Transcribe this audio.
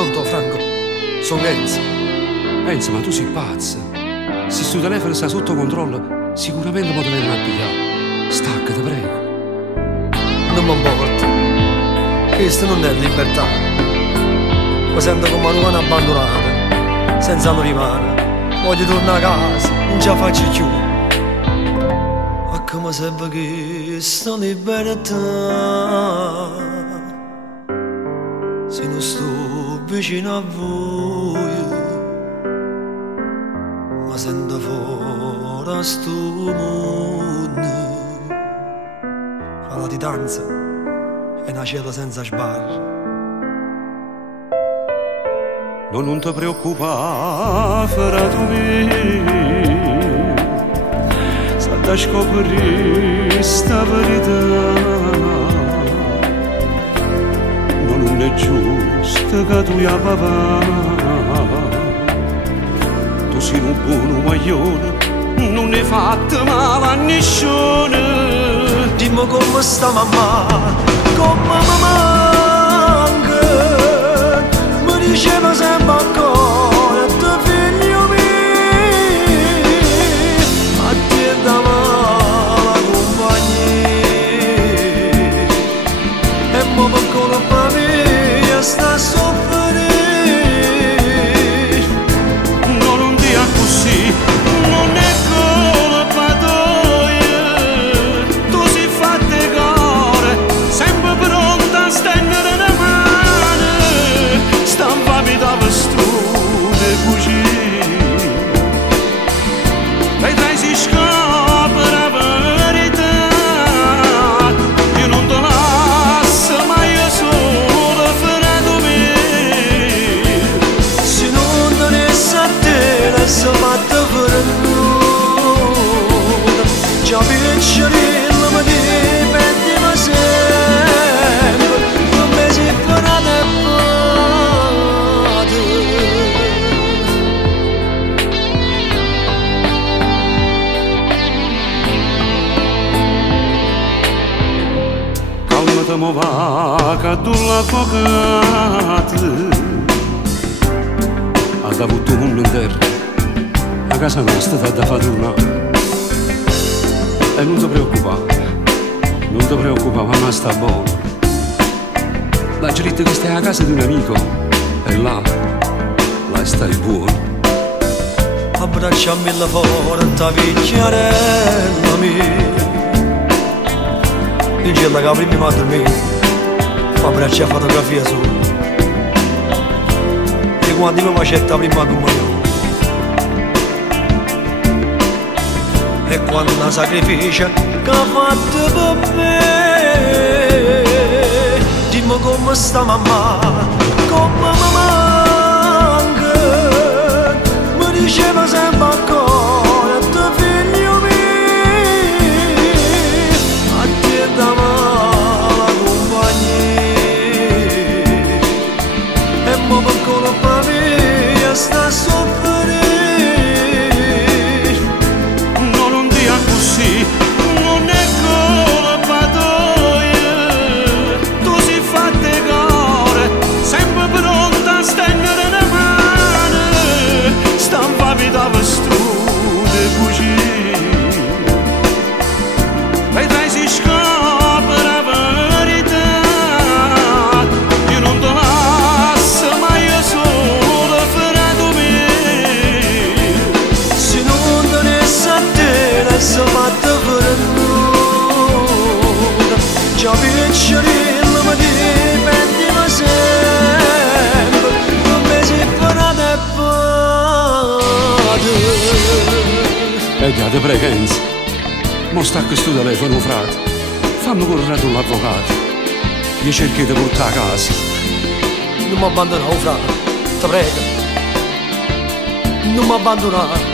Pronto, Franco? Sono Enzo. Enzo, ma tu sei pazzo. Se sto telefono sta sotto controllo, sicuramente mi vengono a pigliare. Stacca, te prego. Non mi importa. Questa non è libertà. Mi sento come una umana abbandonata, senza non rimane. Voglio tornare a casa, non ce la faccio più. Ma come serve questa libertà se non sto vicino a voi? Ma sento fuori a sto mondo, la latitanza è una cielo senza sbarre. Non ti preoccupare, frate mio, se ti scopri sta verità. Non è giusto che tu ya papà, tu sei un buon maglione, non hai fatto male a nessuno. Dimmi come sta mamma, come mi manca. Mi diceva sempre ancora, tuo figlio mio, a te dava la compagnia. E mo per colpa mia sta a soffrire. No, non dia così, non è colpa tua. Tu sei fatta cuore, sempre pronta a stendere le mani. Stampami da vestute così. Vedrai si scopre la verità. Io non te lascio mai solo, frate mio. Se non tenesse a te, adesso fatta per nulla. Già piccerino mi dipendeva sempre, come si farà da padre. Calmate mo va, che tu l'avvocato ha avuto un mondo intero, a casa nostra t'ha da padronare. E non ti preoccupare, mamma sta buona. La gente che stai a casa di un amico, e là stai buono. Abbracciami la forte picchiarella mia. Il giorno che prima a dormire, mi abbraccia la fotografia sua. E quando mi facetta prima come io. E quando una sacrificio che ha fatto per me. Dimmi come sta mamma, come mi manca. Mi diceva sempre ancora, tuo figlio mio, a te dava la compagnia. E mo per colpa mia sta a soffrire. Così, non è colpa tua. Tu sei fatta cuore, sempre pronta a stendere le mani. Stampami da vestute così. Vedrai si scopre la verità. Io non te lascio mai solo, frate mio. Se non tenesse a te, adesso fatta per nulla. Già piccerino mi dipendeva sempre, come si farà da padre. E te prego, Enzo, mo sta questo telefono, frate. Fammi correre un avvocato. Io cerco di portare a casa. Non mi abbandonare, frate, ti prego. Non mi abbandonare.